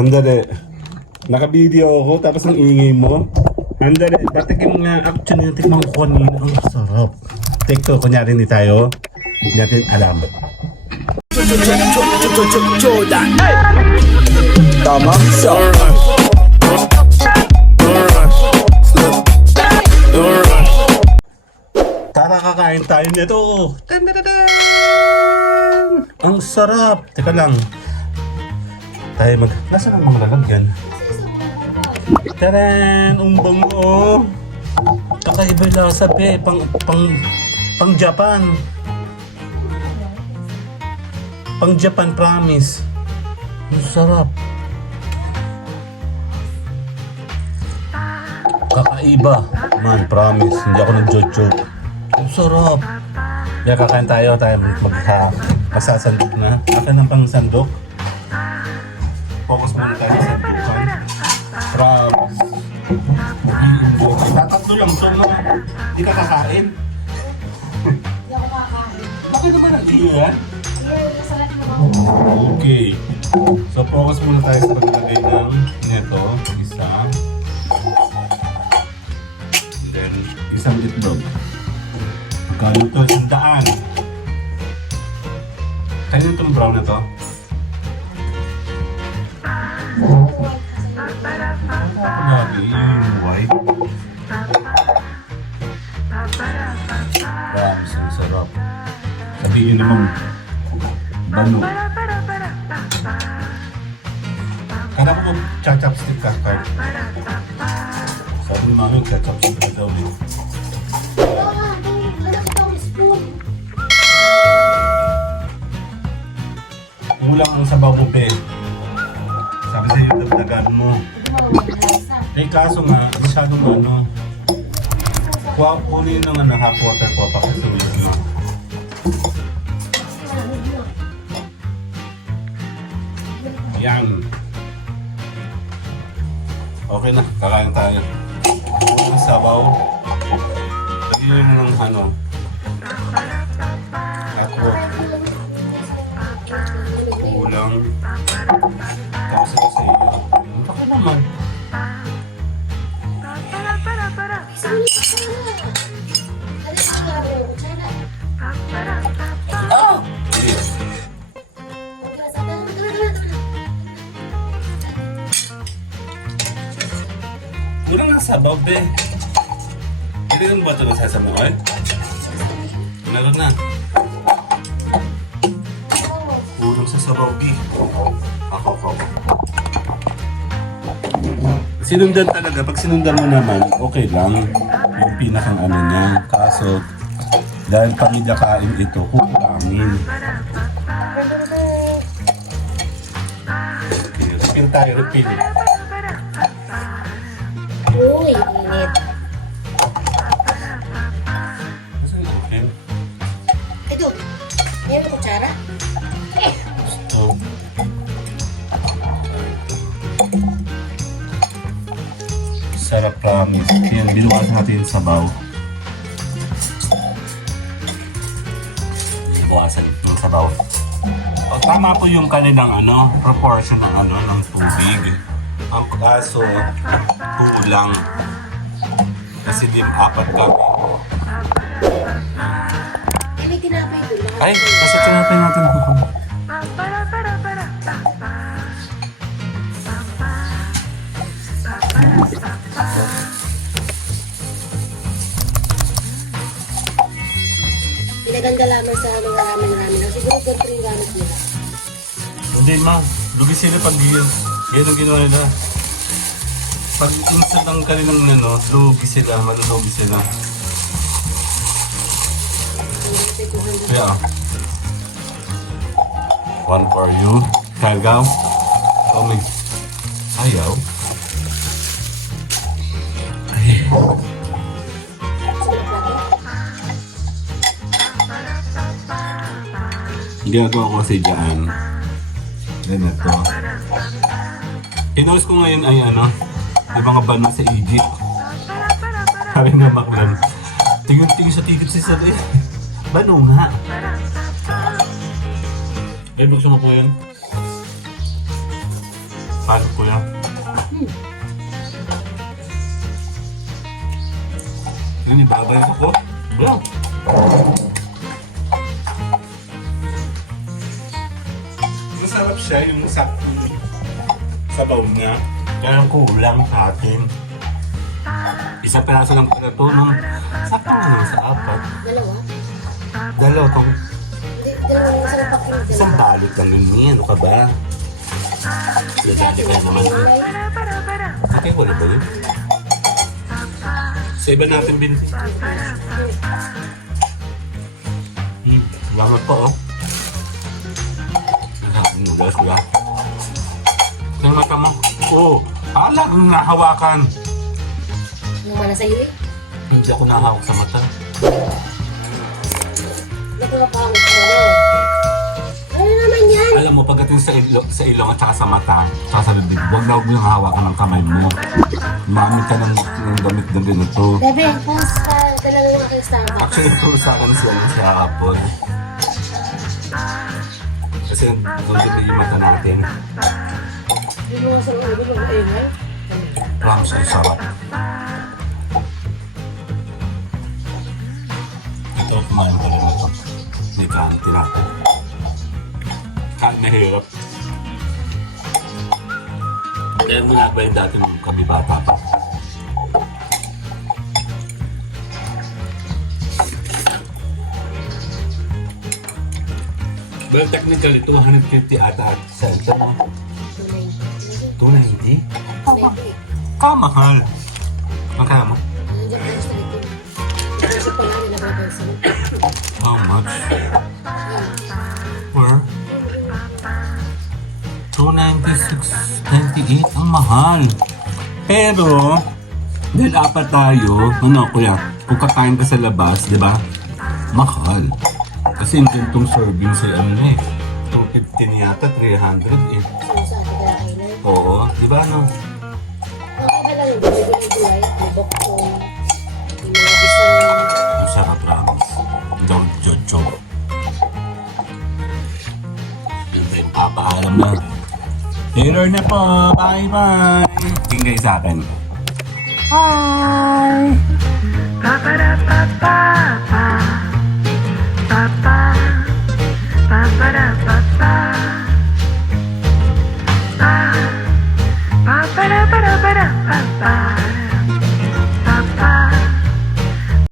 Handali. Naka-video ako tapos ang ingay mo. Handali. Patikim nga. Actually, natikman ko kanina. Ang sarap. Take two. Kunyari hindi tayo. Hindi natin alam. Tama? Tara, kakain tayo nito. Ang sarap. Teka lang. Tayo Nasaan ang mga lalagyan? Taran! Ang bango. Kakaiba yung lasa, be. Pang Japan. Pang Japan, promise. Ang sarap. Kakaiba. Man, promise. Hindi ako nag-joke. Ang sarap. Kaya kakain tayo magsasandok na. Akin ang pang sandok. Focus muna tayo sa sandukan. Promise. Tatatlo lang ito, no? Hindi ka kakain? Hindi ako kakain. Bakit naman ang iyo yan? Sarap naman. Okay. So focus muna tayo sa paglagay ng neto. Isa. And then, isang itlog. Magkano ito? 100. Kaya itong brown na ito? Lagi yung white. Rams, ang sarap. Sabihin naman, bano. Kaya ko mag-chopstick ka, Carl. Sabi mo namin, chopstick ka daw eh. Kulang ang sabaw mo, be. Sabi sa'yo, dagdagan mo. Eh, kaso nga, masyadong ano. Kunin ng hot water po, pakisulit mo. Yan. Okay na, kakain tayo. Ang sabaw. Lagyan mo ng hot water. Kulang. Tapos ito sa iyo. Bakit naman? Oh! Yes. Kulang ang sabaw, be. Kailangan ba ito ng sasabaw, eh? Meron na. Kulang sa sabaw, be. Ako. Sinundan talaga. Pag sinundan mo naman, okay lang. Yung pinakang ano niya. Kaso, dahil pamilya kain ito, kulangin. Okay, refill tayo, refill. Uy, init. Saan yung refill? Ito, meron mo kutsara? Oh. Sarap, promise. Yan, binuwasan natin yung sabaw. Binuwasan yung sabaw. O, tama po yung kanilang proportion ng tubig. Ang kaso, kulang. Kasi apat kami. May tinapay doon. Ay, kasi tinapay natin. Pinaganda lamang sa mga ramen lang. Siguro ganito yung gamit nila. Hindi, ma. Lugi sila pag yan. Yan ang ginawa nila. Pag instant ang kanilang lugi sila, malulugi sila. Kaya, one for you. Kagaw. Kami. Ayaw. Ay. Ginagawa ko kasi dyan. Then ito. Pinost ko ngayon ay may mga bano sa Egypt. Sabi nga Maclan, tingin sa ticket si Sir eh. Bano nga. Ay, buksan mo po yun. Paano kuya? Yun, ibabay ko. Wala. Masarap siya yung saktong sabaw niya. Kaya kulang sa atin. Isang piraso lang pala ito nung sakto nga lang sa apat. Dalawa? Dalaw tong Hindi, dalawang isang pack yung isang dalawa. balot lang yun niya. Ano ka ba? Ladali ka naman. Okay, wala ba yun? Sa iba natin binti. Langat pa oh. Ang noodles ko lang. Ang mata mo. Oo. Alagang nahawakan. Yung mana sa'yo eh. Hindi ako nahawak sa mata. Napapangit ko na. Ano naman yan? Alam mo, pagdating sa ilong at saka sa mata, saka sa bibig, huwag na huwag mo yung hawakan ng kamay mo. Mamit ka ng damit na ganito. Bebe, pas pa. Dala na yung aking Starbucks. Actually, ito sa akin siya hapon. Kasi nandito yung mata natin. Yung mga sa ulo ng ingay. Promise ay sarap. Ito, kumain pa rin ito. May kanti natin. Kahit mahirap. Kaya mo na ba yung dati nung kami bata pa? Well, technically, 250 ata at center. 290? Kamahal. Magkano? Nandiyan tayo sa likod. Isip ko lang, napapansin. How much? For? 296.98. Ang mahal. Pero, dahil apat tayo, ano kuya, kung kakain ka sa labas, di ba? Mahal. Kasi yung ganitong serving sa ano eh. 250 yata, 300 eh. So, sa atin kaya na. Oo, di ba no? Okay ka lang yung bibili ng gulay. May bokong. May mga isang. Ang sarap promise. Don't jojo. Yun ba yung papaalam na. Taylor na po. Bye-bye. Tingin kayo sa akin. Bye!